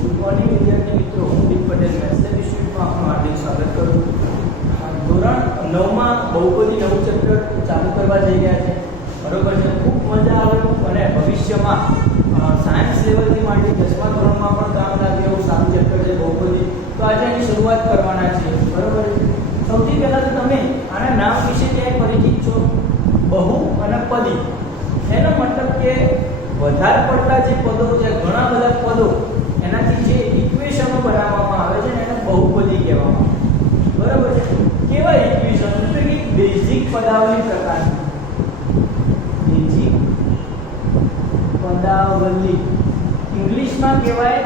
Good morning વિદ્યાર્થી મિત્રો, હું દીપ પટેલ મેથ્સ ઇન્સ્ટિટ્યૂટમાં આપનું હાર્દિક સ્વાગત કરું છું. ધોરણ 9 માં બહુપદી નવું ચેપ્ટર ચાલુ કરવા જઈ રહ્યા છે. બરોબર છે, ખૂબ મજા આવે અને ભવિષ્યમાં સાયન્સ લેવલથી માંડી 10મા ધોરણમાં પણ કામ લાગે એવું સારું ચેપ્ટર છે બહુપદી. તો આજે એની શરૂઆત કરવાના છીએ. બરોબર છે, સૌથી પહેલા તો તમે આના નામ વિશે ક્યાંય પરિચિત છો? બહુ અને પદી. એનો મતલબ કે વધારે પડતા જે પદો છે, ઘણા બધા પદો એનાથી જે ઇક્વેશનો બનાવવામાં આવે છે એને બહુપદી કહેવામાં આવે. બરાબર છે, કેવા ઇક્વેશન? એટલે કે બેઝિક પદાવલી પ્રકારની. બેઝિક પદાવલી ઇંગ્લિશમાં કહેવાય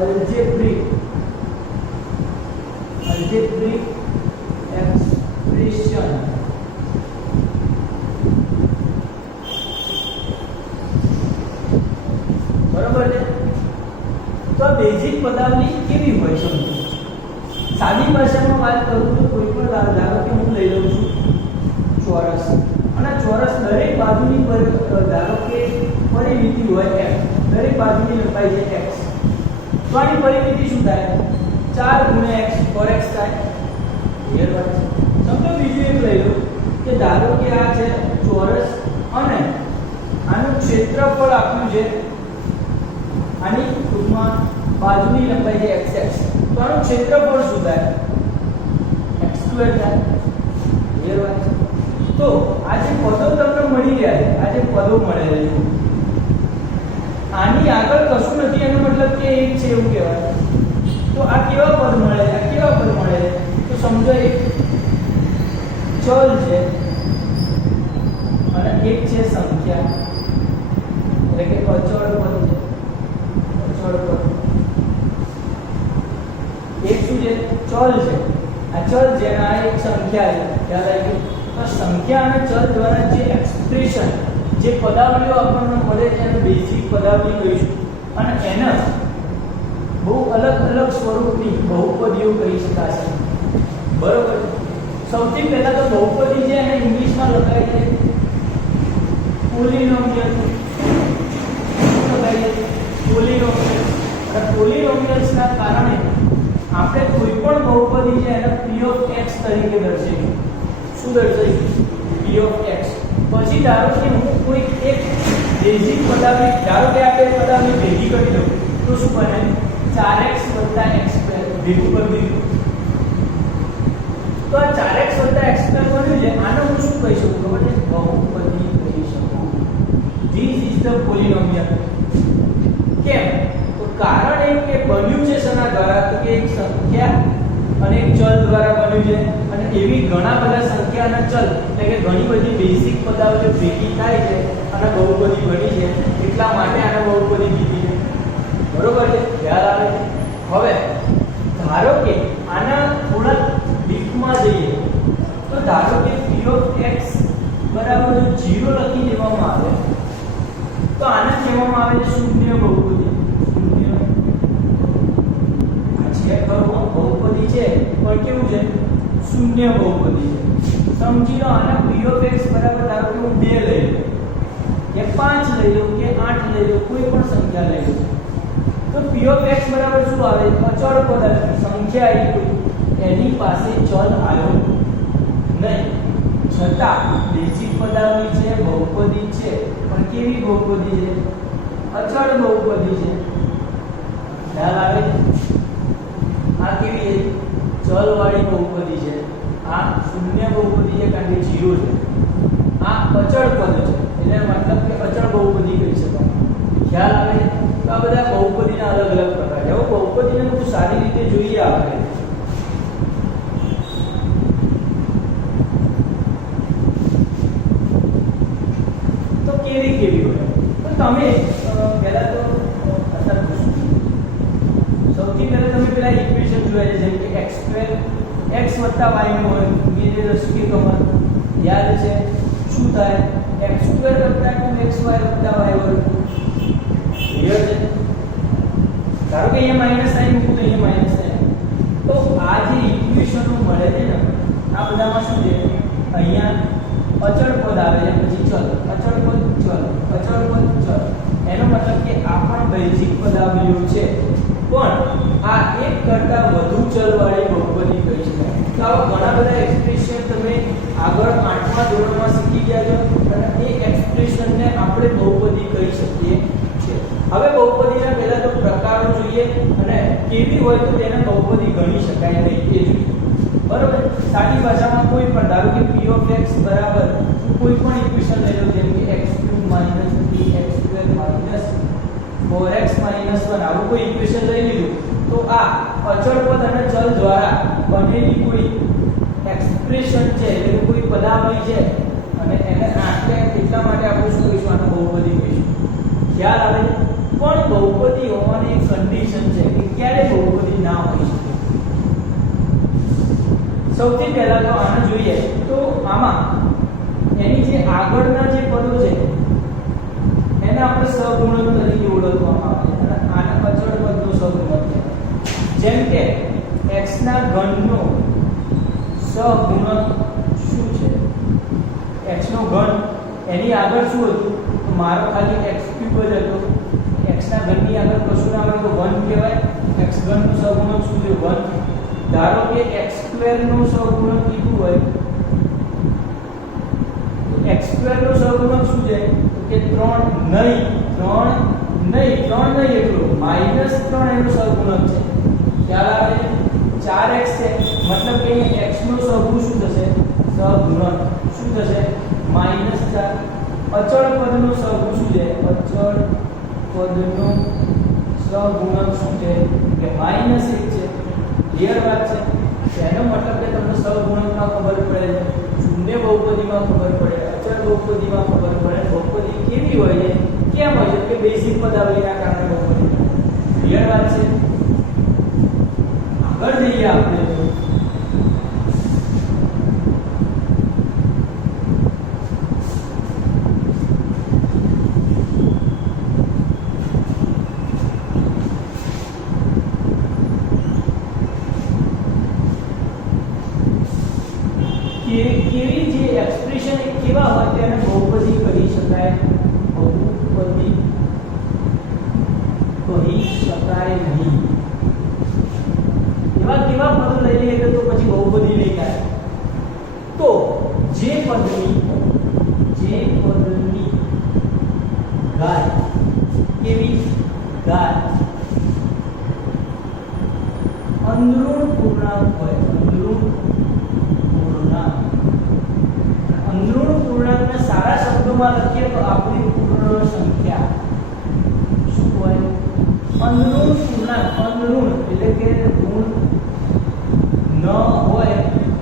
અલ્જેબ્રિક એક્સપ્રેશન. બરાબર છે, તો બેઝિક પદાવલી કેવી હોય છે? સાદી ભાષામાં વાત કરું તો કોઈ પણ ધારો કે હું લઈ લઉં છું ચોરસ, અને ચોરસ દરેક બાજુની પર ધારો કે પરિમિતિ હોય x, દરેક બાજુની લંબાઈ છે x. તો આની પરિમિતિ શું થાય? 4 x 4x થાય. એ વાત છે. સમજો બીજું એક લઈ લો કે ધારો કે આ છે ચોરસ અને આનું ક્ષેત્રફળ આપ્યું છે, આની ટૂંકમાં બાજુની લંબાઈ છે xx. તો આનું ક્ષેત્રફળ શું થાય? x² થાય. એ વાત છે. તો આ જે પદો તમને મળી રહ્યા છે, આ જે પદો મળેલા છે, આની આગળ કશું નથી, એનો મતલબ કે એક છે એવું કહેવાય. તો આ કેવા પદ મળે છે? આ કેવા પદ મળે છે? તો સમજો એક ચલ છે અને એક છે સંખ્યા, એટલે કે અચળ પદ છે. અચળ પદ એક શું છે? ચલ છે. આ ચલ છે અને આ એક સંખ્યા છે. ખ્યાલ આવી ગયો? તો સંખ્યા અને ચલ દ્વારા જે એક્સપ્રેશન, જે પદાવલીઓ આપણને મળે છે એને બેઝિક પદાવલી કહીશું. અને એને બહુ અલગ અલગ સ્વરૂપની બહુપદીઓ કહી શકાશે. બરોબર. સૌથી પહેલા તો બહુપદી છે એને ઇંગ્લિશમાં લખાય છે પોલિનોમિયલ. લખાય છે પોલિનોમિયલ. અને પોલિનોમિયલ્સના કારણે આપણે કોઈ પણ બહુપદી છે એને p of x તરીકે દર્શાવીએ. શું દર્શાવીએ? p of x. પછી ધારો કે હું કોઈ એક બેઝિક પદાવલી, ધારો કે આપણે પદાવલી ભેગી કરી દઉં તો શું બને? 4x + x² ભેગું કરી દીધું. તો આ 4x + x² બન્યું છે, આને હું શું કહી શકું? ખબર છે? બહુપદી કહી શકું. This is the polynomial. કેમ? તો કારણ એ કે બન્યું છે શેના દ્વારા? તો કે એક સંખ્યા અને એક ચલ દ્વારા બન્યું છે. અને એવી ઘણા બધા સંખ્યા અને ચલ, એટલે કે ઘણી બધી બેઝિક પદાવલીઓ ભેગી થાય છે અને બહુપદી બની છે. એટલા માટે આને બહુપદી કીધી છે. બરોબર છે? ખ્યાલ આવે છે? હવે ધારો કે આના થોડા ડીપમાં જઈએ તો ધારો કે p of x બરાબર 0 લખી દેવામાં આવે તો આને કહેવામાં આવે છે શૂન્ય બહુપદી. શૂન્ય આ ચેક કરો, બહુપદી છે પણ કેવું છે? શૂન્ય બહુપદી છે. સમજી લો આના p of x બરાબર ધારો કે હું 2 લઈ લઉં કે 5 લઈ લઉં કે 8 લઈ લઉં, કોઈ પણ સંખ્યા લઈ લઉં. તો p of x બરાબર શું આવે? અચળ પદ. સંખ્યા આવી, એની પાસે ચલ આવ્યો નહીં, છતાં બેઝિક પદાવલી છે, બહુપદી છે. પણ કેવી બહુપદી છે? અચળ બહુપદી છે. ખ્યાલ આવે? આ કેવી છે? ચલ વાળી બહુપદી છે. આ શૂન્ય બહુપદી છે કારણ કે 0 છે. આ અચળ પદ છે, એટલે મતલબ કે અચળ બહુપદી કહી શકાય. ખ્યાલ આવે? તો આ બધા બહુપદીના અલગ અલગ પ્રકાર છે. હવે બહુપદીને બહુ સારી રીતે જોઈએ આપણે. તો કેવી હોય? તો તમે પહેલા તો સૌથી પહેલા તમે પેલા ઇક્વેશન જોયા છે, જેમ કે x² x + y નું હોય. મેરે રસકી કમર યાદ છે શું થાય? x² + 2xy + y². ક્લિયર છે? ધારો કે અહીંયા માઈનસ સાઈન મૂકું તો અહીંયા માઈનસ સાઈન. તો આ જે ઇક્વેશનો મળે છે ને, આ બધામાં શું છે? અહીંયા અચળ પદ આવે છે, પછી ચલ, અચળ પદ ચલ, અચળ પદ ચલ. એનો મતલબ કે આ પણ બેઝિક પદાવલીઓ છે, પણ આ એક કરતા વધુ ચલવાળી બહુપદી કહી શકાય. તો આવા ઘણા બધા એક્સપ્રેશન તમે આગળ 8મા ધોરણમાં શીખી ગયા છો, અને એ એક્સપ્રેશનને આપણે બહુપદી કહી શકીએ છીએ. હવે બહુપદીના પહેલા તો પ્રકારો જોઈએ, અને કેવી હોય તો તેને બહુપદી ગણી શકાય નહીં એ જોઈએ. બરોબર, સાદી ભાષામાં કોઈ પણ, ધારો કે p of x બરાબર કોઈ પણ ઇક્વેશન લઈ લો, જેમ કે x3 - 3x2 - 4x - 1 આવું કોઈ ઇક્વેશન લઈ લીધું, તો આ અચળ પદ અને ચલ દ્વારા બનેલી કોઈ એક્સપ્રેશન છે, એટલે કોઈ પદાવલી છે, અને એને આપણે એટલા માટે આપણે શું કહીશું, આને બહુપદી કહીશું. ખ્યાલ આવે છે? પણ બહુપદી હોવાની એક કન્ડિશન છે કે ક્યારે બહુપદી ના હોઈ શકે. સૌથી પહેલા તો આને જોઈએ, તો આમાં એની જે આગળના જે પદો છે એને આપણે સહગુણક તરીકે ઓળખવામાં આવે છે, અને આને અચળ પદનો સહગુણક કહેવાય. જેમ કે x ના ઘનનો સહગુણક શું છે? x નો ઘન, એની આગળ શું હતું? તો મારો ખાલી x3 જ હતો. x ના ઘનની આગળ કશું ના આવે તો 1 કહેવાય. x ઘનનો સહગુણક શું છે? 1. ધારો કે x2 નો સહગુણક કીધું હોય, તો x2 નો સહગુણક શું છે? કે 3 નહીં એટલો -3 એનો સહગુણક છે. ખ્યાલ આવે? 4x છે, મતલબ કે x નો સહગુણક શું થશે? સહગુણક શું થશે? -4. અચળ પદનો સહગુણક શું છે? અચળ પદનો સહગુણક શું છે? કે -1 છે. ક્લિયર વાત છે? એનો મતલબ કે તમને સહગુણકમાં ખબર પડે છે, શૂન્ય બહુપદીમાં ખબર પડે, અચળ બહુપદીમાં ખબર પડે. બહુપદી કેવી હોય છે, કેમ હોય છે? કે બેઝિક પદાવલીના કારણે બહુપદી. ક્લિયર વાત છે? આગળ જઈએ આપણે. કેવી જે એક્સપ્રેશન કેવા હોય તેને બહુપદી કહી શકાય. બહુપદી કહી શકાય નહીં. એવા કેવા પદ લઈ લઈએ તો પછી બહુપદી નહીં થાય. તો જે પદની ઘાત કેવી? ઘાત અંદરૂણ પૂર્ણાંક હોય. અંદરૂણ પૂર્ણાંકને સારા શબ્દોમાં લખીએ તો આપણી પૂર્ણ સંખ્યા શું હોય? અંદરૂણ પૂર્ણાંક. અંદરૂણ એટલે કે ઋણ ન હોય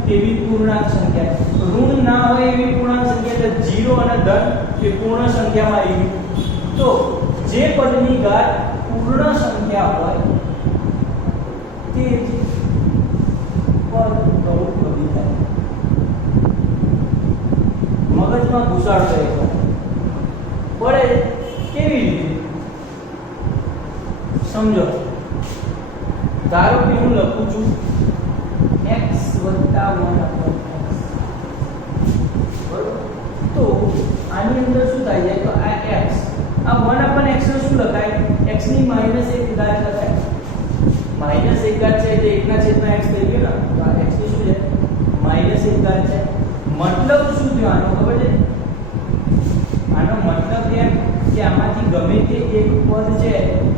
તેવી પૂર્ણાંક સંખ્યા. ઋણ ના હોય એવી પૂર્ણાંક સંખ્યા એટલે 0 અને ધન એ પૂર્ણ સંખ્યામાં આવી. તો જે પદની ઘાત પૂર્ણ સંખ્યા હોય તે જ પદ બહુપદી થાય. મગજમાં ઘુસાડો પડે. કેવી રીતે સમજો? ધારો કે હું લખું છું x + 1 / x. બરોબર, તો આની અંદર શું થાય છે? તો આ x, આ 1 / x નો શું લખાય? x ની -1 ઘાત લખાય. -1 ઘાત છે એટલે 1/x થઈ ગયો ને, તો આ x ની શું છે? -1 ઘાત છે. મતલબ શું થયો આનો? ખબર છે? આનો મતલબ એમ કે આમાંથી ગમે તે એક પદ છે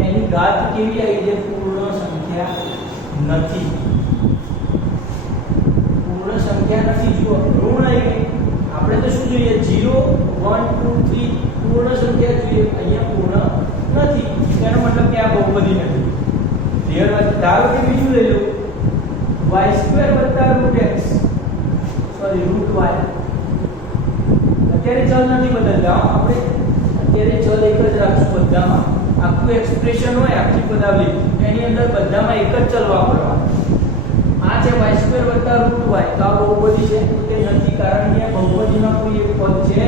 એની ઘાત કેવી આવી છે? પૂર્ણ સંખ્યા નથી. પૂર્ણ સંખ્યા નથી. જુઓ, ઋણ આવી ગઈ. આપણે તો શું જોઈએ? 0 1 2 3 પૂર્ણ સંખ્યા જોઈએ. અહીંયા પૂર્ણ નથી. એનો મતલબ કે આ બહુપદી નથી. ક્લિયર વાત? ધારો કે બીજું લઈ લો, y2 + √x, સોરી √y. અત્યારે ચલ નથી બદલતા, આપણે અત્યારે ચલ એક જ રાખશું બધામાં. આખું એક્સપ્રેશન હોય, આખી પદાવલી, એની અંદર બધામાં એક જ ચલ વાપરવાનો. આ છે y2 + √y, તો આ બહુપદી છે તે નથી, કારણ કે આ બહુપદીમાં કોઈ એક પદ છે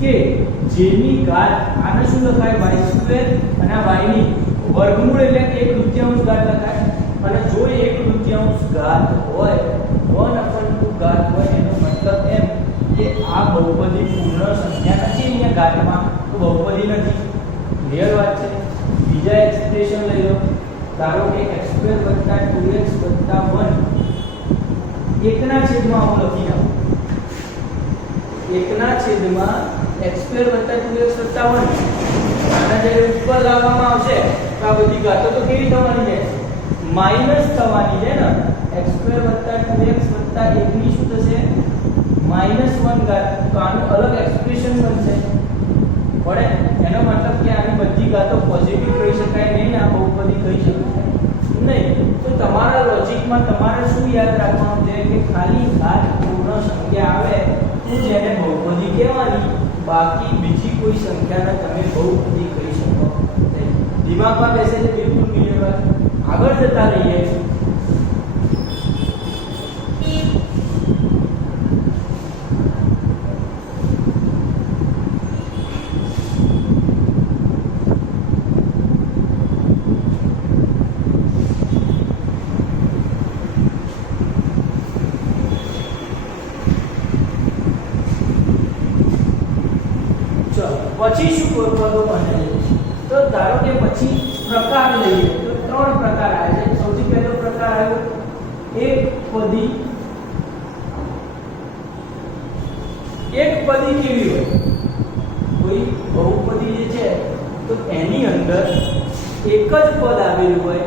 કે જેની ઘાત આને શું લખાય? y2 અને આ y ની વર્ગમૂળ એટલે 1/2 ઘાત લખાય. અને જો 1/2 ઘાત હોય, 1/2 ઘાત હોય, એનો મતલબ એમ કે આ બહુપદી પૂર્ણ સંખ્યા નથી. અહીંયા ઘાતમાં તો બહુપદી નથી. ક્લિયર વાત છે? ઇક્વેશન લઈ લો, ધારો કે x2 + 2x + 1 એકના છેદમાં હું લખી નાખું, એકના છેદમાં x2 + 2x + 1 આના જ્યારે ઉપર લાવવામાં આવશે તો આ બધી ઘાતો તો કેવી થવાની છે, માઈનસ થવાની છે ને, x2 + 2x + 1 ની શું થશે, -1 ઘાત, તો આનું અલગ એક્સપ્રેશન બનશે પડે, એનો મતલબ કે આની બધી ઘાતો પોઝિટિવ કહી શકાય નહીં, આ બહુપદી કહી શકાય નહીં. તો તમારા લોજિકમાં તમારે શું યાદ રાખવાનું છે કે ખાલી ઘાત પૂર્ણ સંખ્યા આવે તો જેને બહુપદી કહેવાની, બાકી બીજી કોઈ સંખ્યાને તમે બહુપદી કહી શકો નહીં. દિમાગમાં બેસે છે બિલકુલ ક્લિયર વાત. આગળ જતા રહીએ. પછી શું પદો બને છે, તો ધારો કે પછી પ્રકાર લઈએ તો ત્રણ પ્રકાર આવે છે. સૌથી પહેલો પ્રકાર આવ્યો એક પદી કેવી હોય, કોઈ બહુપદી જે છે તો એની અંદર એક જ પદ આવેલું હોય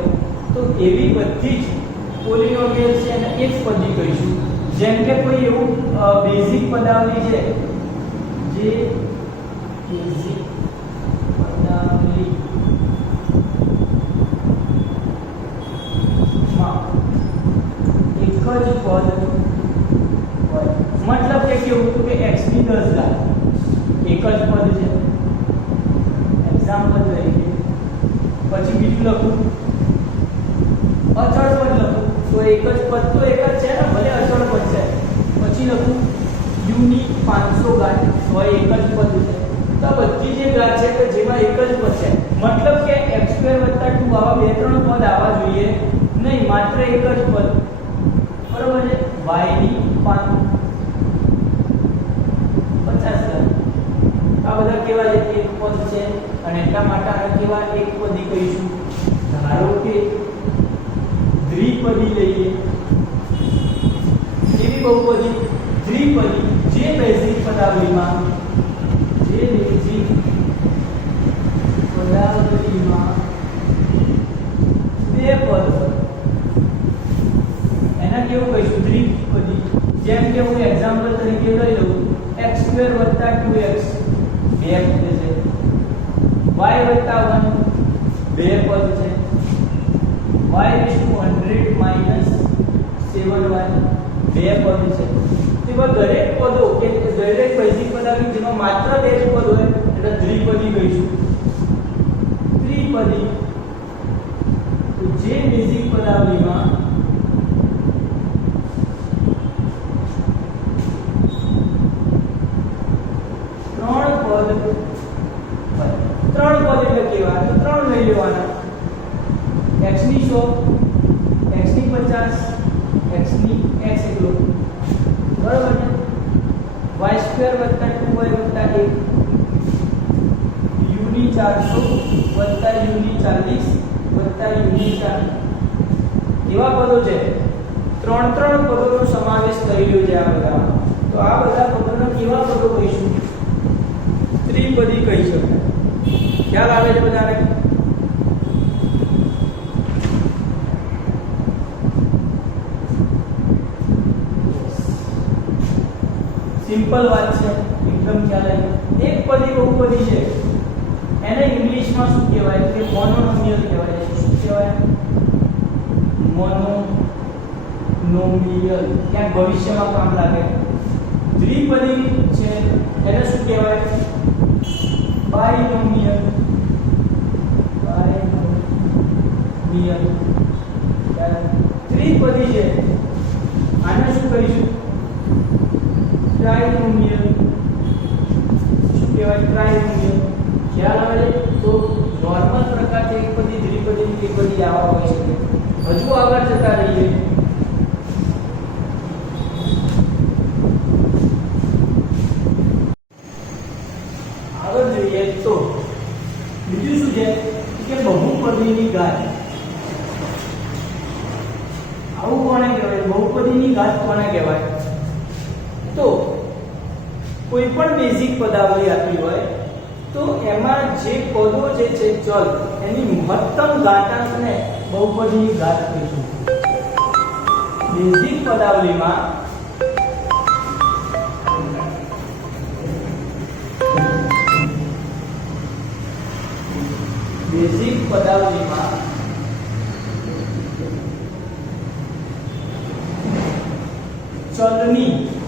તો એવી બધી જ પોલિનોમિયલ છે એને એક પદી કહીશું. જેમ કે કોઈ એવું બેઝિક પદાવલી છે જે બેઝિક પદાવલી માં એક જ પદ હોય, મતલબ કે કેવું હતું કે x ની 10 ઘાત એક જ પદ છે, એક્ઝામ્પલ તરીકે. પછી બીજું લખું અચળ પદ લખું તો એક જ પદ તો એક જ છે ને, ભલે અચળ પદ છે. પછી લખું u ની 500 ઘાત હોય એક જ પદ છે. તો બધી જે ઘાત છે કે જેમાં એક જ પદ છે, મતલબ કે x2 + 2 આવા બે ત્રણ પદ આવવા જોઈએ નહીં, માત્ર એક જ પદ, બરોબર છે. y ની 50 ઘાત આ બધા કેવા છે, એક પદ છે અને એટલા માટે આ કેવા એક પદી કહીશું. ધારો કે દ્વિપદી લઈએ, કેવી બહુપદી, દ્વિપદી, જે બેઝિક પદાવલીમાં બે પદ એના કેવું કહીશું, દ્વિપદી. જેમ કે હું એક્ઝામ્પલ તરીકે લઈ લઉં x2 + 2x બે પદ છે, y + 1 બે પદ છે, y⁻100 - 7y બે પદ છે. તેવા દરેક પદો કે દરેક બેઝિક પદાવલી જેમાં માત્ર બે જ પદ હોય એટલે દ્વિપદી કહીશું. ત્રિપદી તો જે બેઝિક પદાવલીમાં ત્રણ પદ એટલે કેવા, તો ત્રણ લઈ લેવાના, x ની 100, x ની 50, x ની x એકલો, બરાબર ને. y2 + 2y + 1 u ની 400 + u ની 40 + u ની 4 એવા પદો છે. ત્રણ પદોનો સમાવેશ થઈ રહ્યો છે આ બધામાં. તો આ બધા પદોને કેવા પદો કહીશું, ત્રિપદી કહી શકાય. ખ્યાલ આવે છે બધાને? સિમ્પલ વાત છે, એકદમ ખ્યાલ આવે. એક પદી બહુપદી છે એને ઇંગ્લિશમાં શું કહેવાય કે મોનોનોમિયલ કહેવાય છે. શું કહેવાય? મોનોનોમિયલ. ક્યાંક ભવિષ્યમાં કામ લાગે. દ્વિપદી છે એને શું કહેવાય? બાયનોમિયલ. ત્રિપદી છે આને શું કહીશું? ટ્રાઇનોમિયલ. શું કહેવાય? ટ્રાઇનોમિયલ. ખ્યાલ આવે છે? તો નોર્મલ પ્રકાર છે એકપદી, દ્વિપદી, ત્રિપદી આવા હોય છે. હજુ આગળ જતા રહીએ. આગળ જોઈએ તો બીજું શું છે કે બહુપદી બહુપદીની ઘાત. આવું કોને કહેવાય? બહુપદીની ઘાત કોને કહેવાય? તો કોઈ પણ બેઝિક પદાવલી આપી હોય તો એમાં જે પદો જે છે ચલ એની મહત્તમ ઘાતાંકને બહુપદીની ઘાત કહીશું. બેઝિક પદાવલીમાં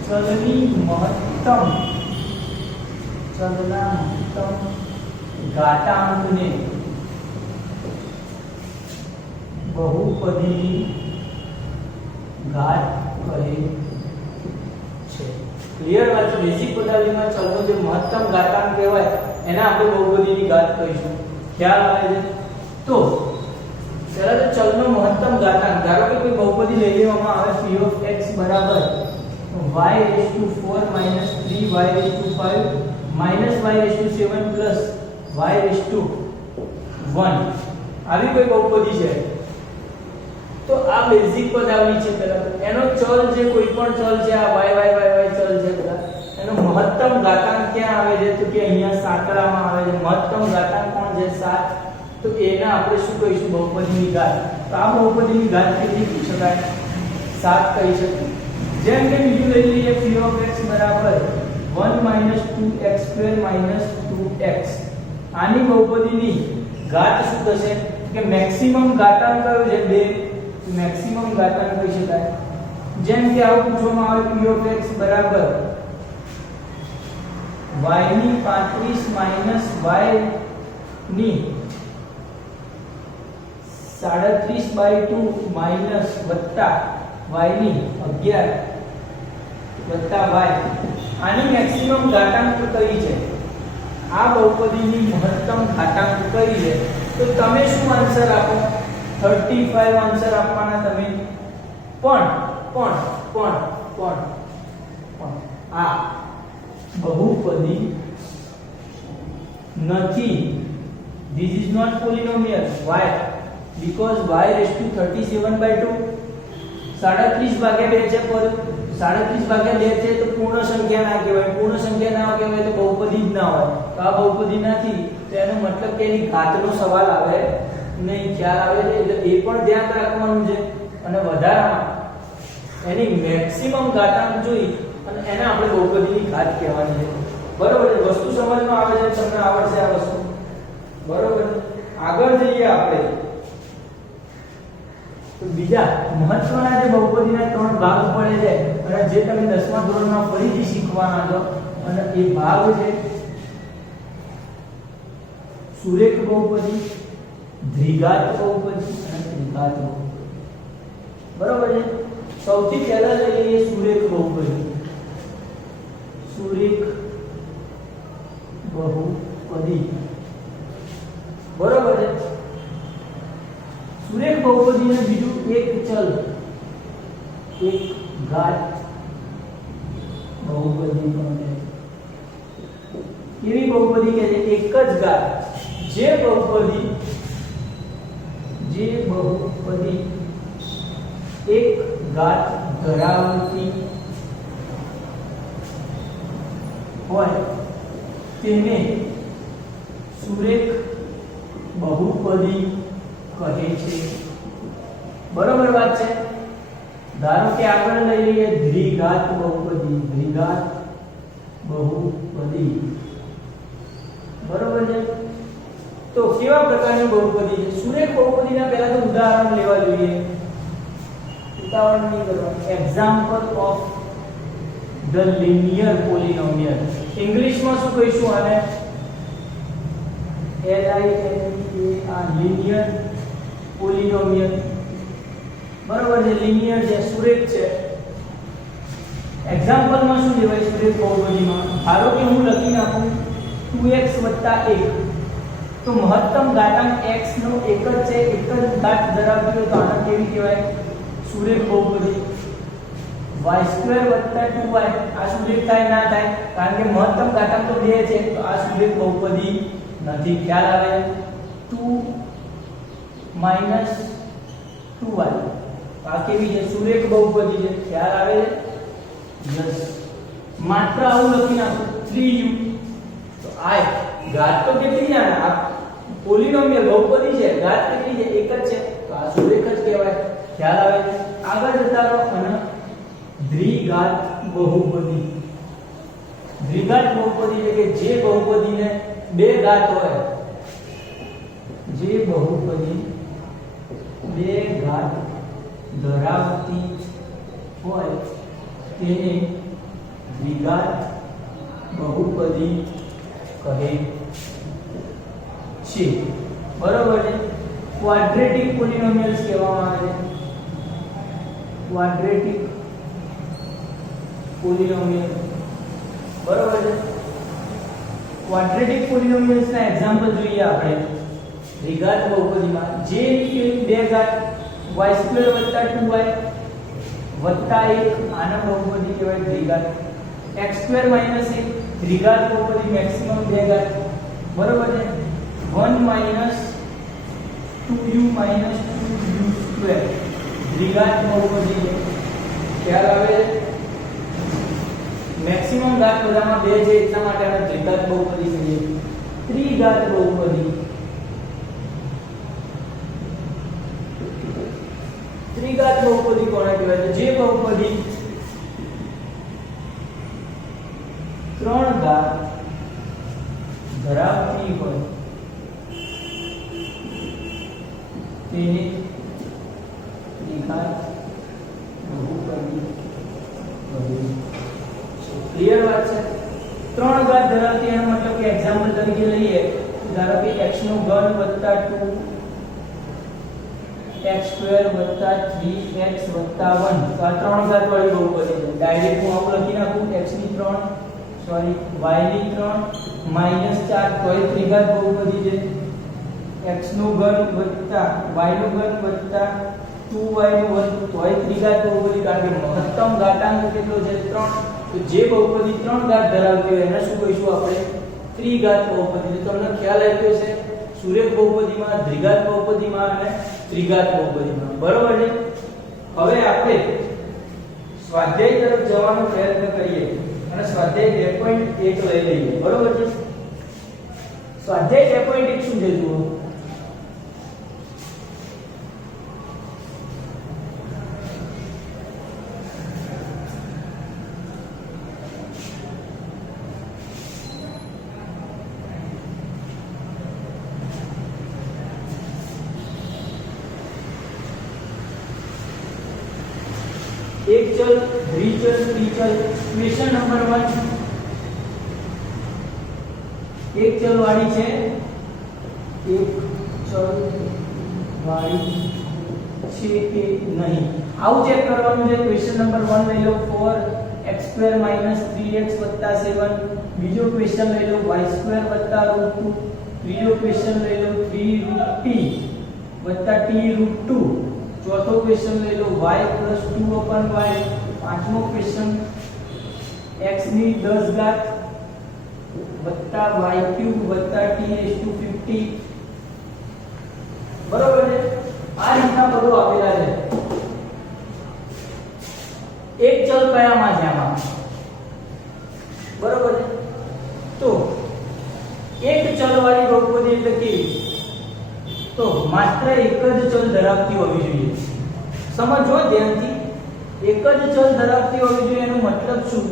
ચલની મહત્તમ ઘાતાંકને બહુપદીની ઘાત કહે છે. ક્લિયર વાત છે? બેઝિક પદાવલીમાં ચલનો જે મહત્તમ ઘાતાંક કહેવાય એને આપણે બહુપદીની ઘાત કહીશું. ખ્યાલ આવે છે? તો પહેલા તો ચલનો મહત્તમ ઘાતાંક, ધારો કે કોઈ બહુપદી લઈ લેવામાં આવે p of x બરાબર y4 3y5 y7 y1 આવી કોઈ બહુપદી છે તો આ બેઝિક પદાવલી છે. પહેલા એનો ચલ જે કોઈ પણ ચલ છે, આ y ચલ છે બધા, એનો મહત્તમ ઘાતાંક ક્યાં આવે છે? તો કે અહીંયા સાંકળામાં આવે છે. મહત્તમ ઘાતાંક કોણ છે? 7. તો એના આપણે શું કહીશું? બહુપદીની ઘાત. તો આ બહુપદીની ઘાત કેટલી કહી શકાય? 7 કહી શકાય. જેમ કે બીજું લઈ લઈએ p of x બરાબર 1 2x2 2x. આની બહુપદીની ઘાત શું થશે? કે મેક્સિમમ ઘાતાંક કયો છે? 2. મેક્સિમમ ઘાતાંક કહી શકાય. જેમ કે આવું પૂછવામાં આવે p of x બરાબર y ની 35 y ની 37/2 માઈનસ વત્તા y ની 11 વત્તા y. આની મેક્સિમમ ઘાતાંક કઈ છે? આ બહુપદીની મહત્તમ ઘાતાંક કઈ છે? તો તમે શું આન્સર આપો? 35 આન્સર આપવાના તમે. પણ આ બહુપદી નથી. This is not polynomial. Why? Because y raised to 37/2 37 ભાગ્યા 2 છે, પર 37 ભાગ્યા 2 છે તો પૂર્ણ સંખ્યા ના કહેવાય. પૂર્ણ સંખ્યા ના કહેવાય તો બહુપદી જ ના હોય. તો આ બહુપદી નથી, તો એનો મતલબ કે એની ઘાતનો સવાલ આવે નહીં. ખ્યાલ આવે છે? એટલે એ પણ ધ્યાન રાખવાનું છે. અને વધારામાં એની મેક્સિમમ ઘાતાંક જોઈ અને એને આપણે બહુપદીની ઘાત કહેવાની છે. બરોબર છે? વસ્તુ સમજમાં આવે છે? તમને આવડશે આ વસ્તુ? બરોબર. આગળ જઈએ આપણે તો બીજા મહત્વના જે બહુપદીના 3 ભાગ પડે છે અને જે તમે 10મા ધોરણમાં ફરીથી શીખવાના છો, અને એ ભાગ છે સુરેખ બહુપદી, દ્વિઘાત બહુપદી અને ત્રિઘાત બહુપદી. બરોબર છે? સૌથી પહેલા લઈ લઈએ સુરેખ બહુપદી. સુરેખ બહુપદી. બરોબર છે? સુરેખ બહુપદીને બીજું એક ચલ, એક ઘાત બહુપદી કહે છે. કેવી બહુપદી કહે છે? એક જ ઘાત. જે બહુપદી એક ઘાત ધરાવતી હોય તેને સુરેખ બહુપદી કહે છે. બરોબર વાત છે? ધારો કે આગળ લઈ લઈએ દ્વિઘાત બહુપદી. દ્વિઘાત બહુપદી. બરોબર છે? તો કેવા પ્રકારની બહુપદી છે? સુરેખ બહુપદીના પહેલા તો ઉદાહરણ લેવા જોઈએ. ઉદાહરણ નહીં કરવાનું. Example of the linear પોલિનોમિયલ. ઇંગ્લિશમાં શું કહીશું આને? લિનિયર પોલિનોમિયલ. બરોબર છે? લિનિયર છે, સુરેખ છે. એક્ઝામ્પલમાં શું લેવાય સુરેખ બહુપદીમાં? ધારો કે હું લખી નાખું 2x 1, તો મહત્તમ ઘાતાંક x નો એક જ છે, એક જ ઘાત ધરાવતી હોય તો આને કેવી કહેવાય? સુરેખ બહુપદી. y2 + 2y આ સુરેખ થાય ના થાય? કારણ કે મહત્તમ ઘાતાંક તો 2 છે, તો આ સુરેખ બહુપદી નથી. ખ્યાલ આવે? 2 માઇનસ 2y. આ કેવી છે? સુરેખ બહુપદી છે. ખ્યાલ આવે છે? યસ. માત્ર આવું લખી નાખો 3u. તો આ ઘાત તો કેટલી છે? આ પોલિનોમિયલ બહુપદી છે. ઘાત કેટલી છે? એક જ છે. તો આ સુરેખ જ કહેવાય. ખ્યાલ આવે છે? આગળ જતા રહો. અને દ્વિઘાત બહુપદી. દ્વિઘાત બહુપદી એટલે કે જે બહુપદીને બે ઘાત હોય, જે બહુપદી બે ઘાત ધરાવતી હોય તેને દ્વિઘાત બહુપદી કહે છે. બરોબર છે? ક્વાડ્રેટિક પોલિનોમિયલ્સ કહેવામાં આવે છે. ક્વાડ્રેટિક પોલિનોમિયલ. બરોબર છે? ક્વાડ્રેટિક પોલિનોમિયલ્સ ના એક્ઝામ્પલ જોઈએ આપણે. દ્વિઘાત બહુપદીમાં જે ની બે ઘાત y² + 2y વત્તા 1 આના બહુપદી કહેવાય દ્વિઘાત. x² - 1 દ્વિઘાત બહુપદી મેક્સિમમ બે ઘાત. બરોબર છે? 1 - 2u - 2u² દ્વિઘાત બહુપદી છે. ખ્યાલ આવે? મેક્સિમમ ઘાત બધામાં બે છે એટલા માટે આપણે દ્વિઘાત બહુપદી કહીએ. ત્રિઘાત બહુપદી. ત્રિઘાત બહુપદી કોને કહેવાય? તો જે બહુપદી ત્રણ ઘાત ધરાવતી હોય તેને ત્રિઘાત બહુપદી કહે. ક્લિયર વાત છે? ત્રણ ઘાત ધરાવતી એનો મતલબ કે એક્ઝામ્પલ તરીકે લઈએ તો ધારો કે x નો ઘન વત્તા 2 x² + 3x + 1 તો આ ત્રણ ઘાત વાળી બહુપદી છે. ડાયરેક્ટ હું આવું લખી નાખું x ની 3 સોરી y ની 3 -4 તોય ત્રિઘાત બહુપદી છે. x નો ઘન વત્તા y નો ઘન વત્તા 2y નો વર્ગ તોય ત્રિઘાત બહુપદી, કારણ કે મહત્તમ ઘાતાંક કેટલો છે? 3. તો જે બહુપદી ત્રણ ઘાત ધરાવતી હોય એને શું કહીશું આપણે? ત્રિઘાત બહુપદી. તો તમને ખ્યાલ આવ્યો છે સુરેખ બહુપદીમાં, દ્વિઘાત બહુપદીમાં અને ત્રિઘાત બહુપદીમાં. બરોબર છે? હવે આપણે સ્વાધ્યાય તરફ જવાનો પ્રયત્ન કરીએ અને સ્વાધ્યાય 2.1 લઈ લઈએ. બરોબર છે? સ્વાધ્યાય 2.1 શું છે જુઓ. एक चल, द्विचल, त्रिचल. Question number 1. एक चल वाली છે, એક ચલ વાળી છે કે નહીં આવું ચેક કરવાનું છે. ક્વેશ્ચન નંબર 1 લઈ લો 4x² - 3x + 7. બીજો ક્વેશ્ચન લઈ લો y² + √2. ત્રીજો ક્વેશ્ચન લઈ લો 3√t + t√2. ચોથો ક્વેશ્ચન લઈ લો y + 2/y. પાંચમો ક્વેશ્ચન x ની 10 ઘાત y³ + t⁵. બરોબર છે? આ રીતના બધું આપેલા છે. એક ચલ કયામાં છે આમાં? બરોબર છે? તો એક ચલ વાળી બહુપદી એટલે કેવી? તો માત્ર એક જ ચલ ધરાવતી હોવી જોઈએ. સમજો ધ્યાનથી. એક જ ચલ ધરાવતી હોવી જોઈએ એનો મતલબ શું?